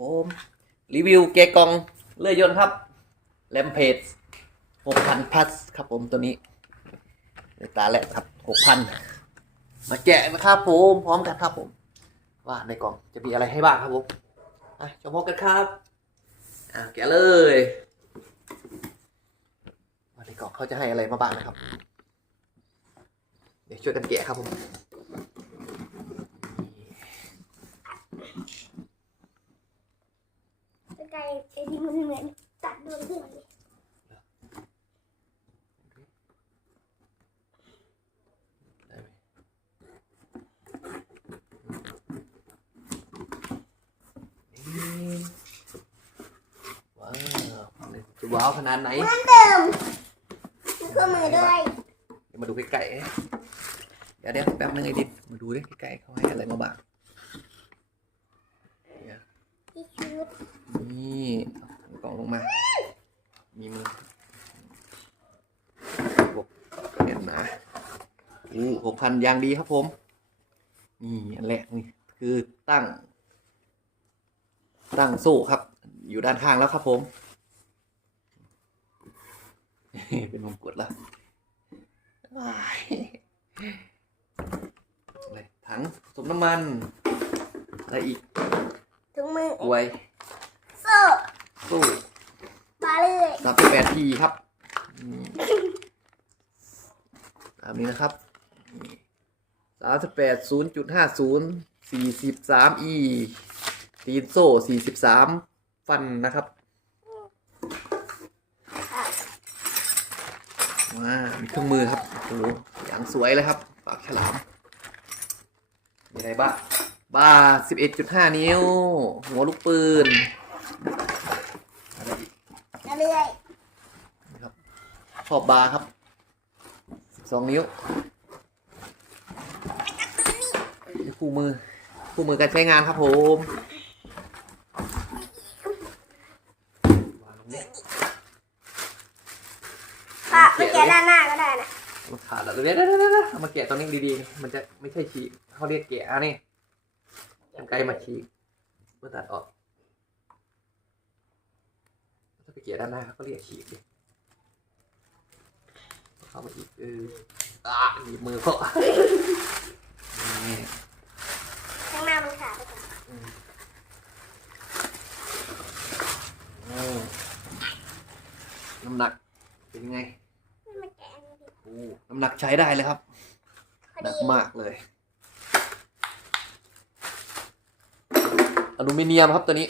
ผมรีวิวเกกองเลื่อยยนต์ครับแลมเพจหกพันพัสครับผมตัวนี้ตาแรกครับหกพันมาแกะนะครับผมพร้อมกันครับผม ว่าในกล่องจะมีอะไรให้บ้างครับผมอะชมพบกันครับอะแกะเลยว่าในกล่องเขาจะให้อะไรมาบ้างนะครับ เดี๋ยวช่วยกันแกะครับผม สกายไอ้ที่มันเหมือนตัดโดนหัวเลย ได้ไหมนี่ ว้าวจะว้าวขนาดไหนเหมือนเดิมมีเครื่องมือด้วย เดี๋ยวมาดูใกล้ๆเดี๋ยวเดี๋ยวแป๊บนึงไอ้ดินมาดูดิใกล้ๆเขาให้อะไรมาบ้างนี่กล่องลงมา มีมือระบบเห็นนะอู้หกพันยางดีครับผม นี่อันแรกนี่คือตั้ง ตั้งโซ่ครับ อยู่ด้านข้างแล้วครับผม เป็นมงกุฎแล้วว้ายอะไรถังผสมน้ำมัน อะไรอีกถุงมือกล้วยโซ่สู้ปลาเลยสามสิบแปดทีครับนี่ตามนี้นะครับสามสิบแปดศูนย์จุดห้าศูนย์สี่สิบสามอี ตีนโซ่สี่สิบสามฟันนะครับว้ามีเครื่องมือครับโอ้โหอย่างสวยเลยครับ ปากฉลาม มีอะไรบ้างบ้าสิบเอ็ดจุดห้านิ้ว หัวลูกปืนอะไรอีกปลาเลยนะครับขอบบาร์ครับ12นิ้วคู่มือคู่มือการใช้งานครับผมวางตรงนี้ ค่ะไม่แกะด้านหน้าก็ได้นะ มันขาดแล้ว เดี๋ยวเดี๋ยวเดี๋ยวเอามาแกะตรงนี้ดีๆ มันจะไม่ใช่ฉีกเขาเรียกแกะอันนี้กันไกลมาฉีกเมื่อตัดออกถ้าไปแกะด้านหน้าเขาเรียกฉีกดิเข้ามาอีกเอออะหนีบมือเขานี่ข้างหน้ามันขาดไปก่อนน้ำหนักเป็นยังไง นนี้ดิโอ้น้ำหนักใช้ได้เลยครับพอหนัดีกมากเลย อลูมิเนียมครับตัวนี้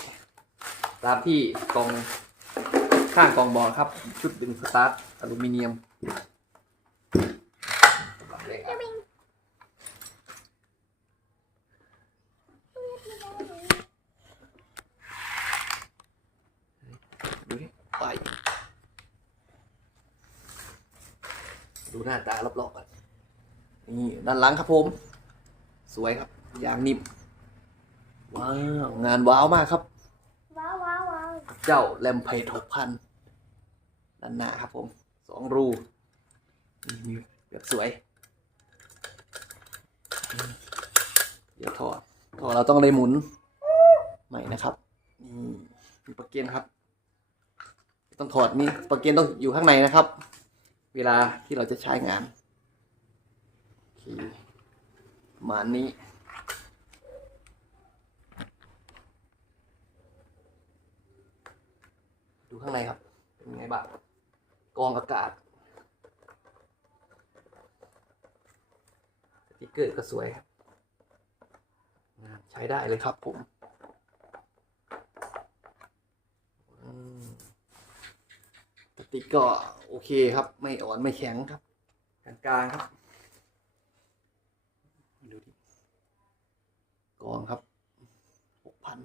ตามที่กล่องข้างกล่องบอกครับ ชุดดึงสตาร์ทอลูมิเนียม จะวิ่ง ดูดิไป ดู หน้าตารอบๆกันนี่ด้านหลังครับผม สวยครับยางนิ่มว้าวงานว้าวมากครับ ว้าวว้าวว้าวเจ้าแลมเพจหกพันด้านหน้าครับผมสองรูนี่มีแบบสวย เดี๋ยวถอดถอดเราต้องเลยหมุนใหม่นะครับนี่มีปลั๊กเกนครับ ต้องถอดนี่ปลั๊กเกนต้องอยู่ข้างในนะครับ เวลาที่เราจะใช้งานประมาณนี้ ดูข้างในครับ เป็นไงบ้างกรองอากาศสติกเกอร์ก็สวยใช้ได้เลยครับผมสติกก็ โอเคครับ ไม่อ่อนไม่แข็งครับกลางกลางครับดูดิกรองครับหกพัน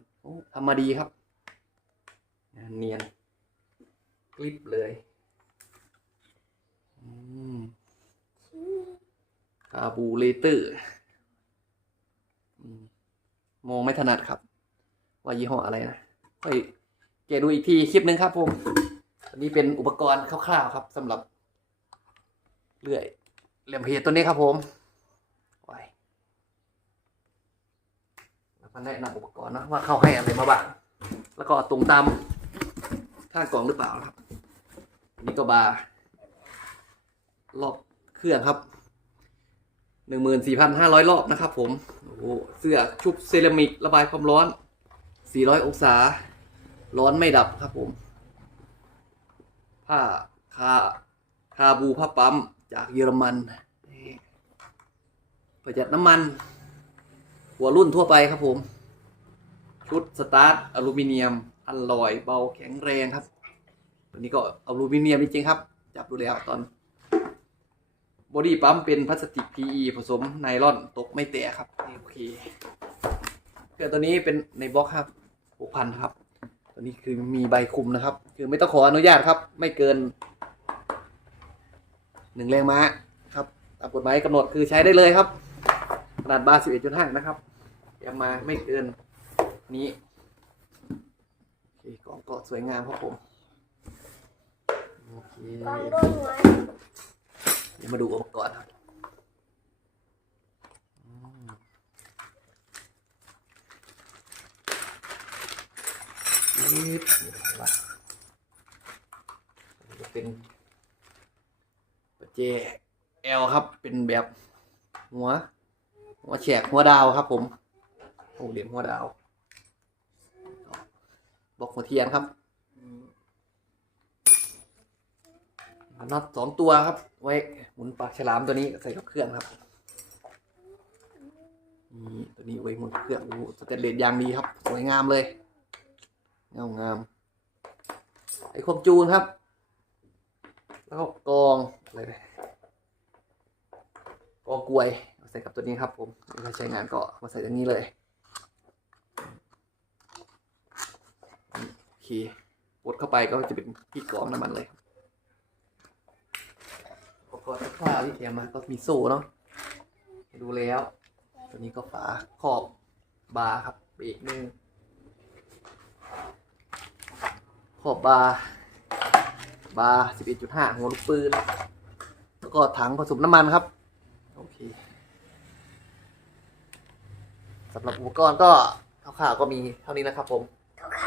ทำมาดีครับเนียนกลิปเลยคาบูเลเตอร์มองไม่ถนัดครับ ว่ายี่ห้ออะไรนะค่อยแกดูอีกทีคลิปหนึ่งครับผม อันนี้เป็นอุปกรณ์คร่าวๆครับสำหรับเลื่อยเหลี่ยมเพจตัวนี้ครับผมไว้แล้วมาแนะนำอุปกรณ์นะว่าเข้าให้อะไรมาบ้าง แล้วก็ตรงตามข้ากล่องหรือเปล่านะครับ นี่ก็บาร์รอบเครื่องครับหนึ่งหมื่นสี่พันห้าร้อยรอบนะครับผม โอ้เสื้อชุบเซรามิกระบายความร้อนสี่ร้อยองศา ร้อนไม่ดับครับผม ผ้าคาคาบูผ้าปั๊มจากเยอรมันประหยัดน้ำมัน หัวรุ่นทั่วไปครับผม ชุดสตาร์ทอลูมิเนียมอัลลอยเบาแข็งแรงครับตัวนี้ก็อลูมิเนียมจริงๆครับ จับดูแล้วตอนบอดี้ปั๊มเป็นพลาสติก PE ผสมไนลอนตกไม่แตกครับโอเคเครื่องตัวนี้เป็นในบล็อกครับหกพันครับ ตัวนี้คือมีใบคุมนะครับ คือไม่ต้องขออนุญาตครับ ไม่เกินหนึ่งแรงม้าครับตามกฎหมายกำหนดคือใช้ได้เลยครับ ขนาดบาร์11.5 นะครับยังมาไม่เกินนี้โอเคกล่องก็สวยงามครับผมโอเคกองโดนหัวเดี๋ยวมาดูอุปกรณ์ครับ นี่อะไรวะอันนี้ก็เป็นปเจเอลครับ เป็นแบบหัว หัวแฉกหัวดาวครับ ผมโอ้เหรียญหัวดาวบอกหัวเทียนครับน็อตสองตัวครับ ไว้หมุนปากฉลามตัวนี้ใส่กับเครื่องครับนี่ตัวนี้ไว้หมุนเครื่องโอ้สเตนเลสยางดีครับ สวยงามเลย เงางาม ไอ้คมจูนครับ แล้วก็กองอะไรกองกลวยใส่กับตัวนี้ครับผมเวลาใช้งานก็มาใส่ตรงนี้เลยโอเคปลดเข้าไปก็จะเป็นที่กรองน้ำมันเลยอุปกรณ์คร่าวที่เตรียมมาก็มีโซ่เนาะดูแล้ว ตัวนี้ก็ฝาขอบบาร์ครับเบรกหนึ่ง ขอบบาร์บาร์11.5 หัวลูกปืน แล้วก็ถังผสมน้ำมันครับ โอเคสำหรับอุปกรณ์ก็คร่าวๆก็มีเท่านี้นะครับผม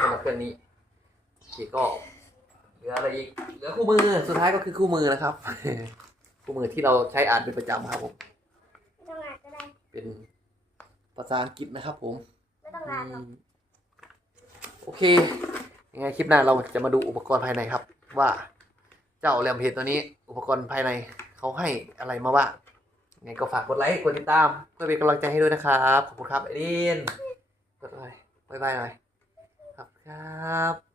สำหรับเครื่องนี้โอเคก็เหลืออะไรอีกเหลือคู่มือสุดท้ายก็คือคู่มือนะครับ คู่มือที่เราใช้อ่านเป็นประจำครับผมไม่ต้องงานก็ได้เป็นภาษาอังกฤษนะครับผม ไม่ต้องงานหรอกโอเค ยังไงคลิปหน้าเราจะมาดูอุปกรณ์ภายในครับ ว่าเจ้าแรมเพจตัวนี้ อุปกรณ์ภายในเขาให้อะไรมาบ้างยังไงก็ฝากกดไลค์กดติดตาม เพื่อเป็นกำลังใจให้ด้วยนะครับ ขอบคุณครับไอรินกดไลค์บายบายหน่อยครับครับ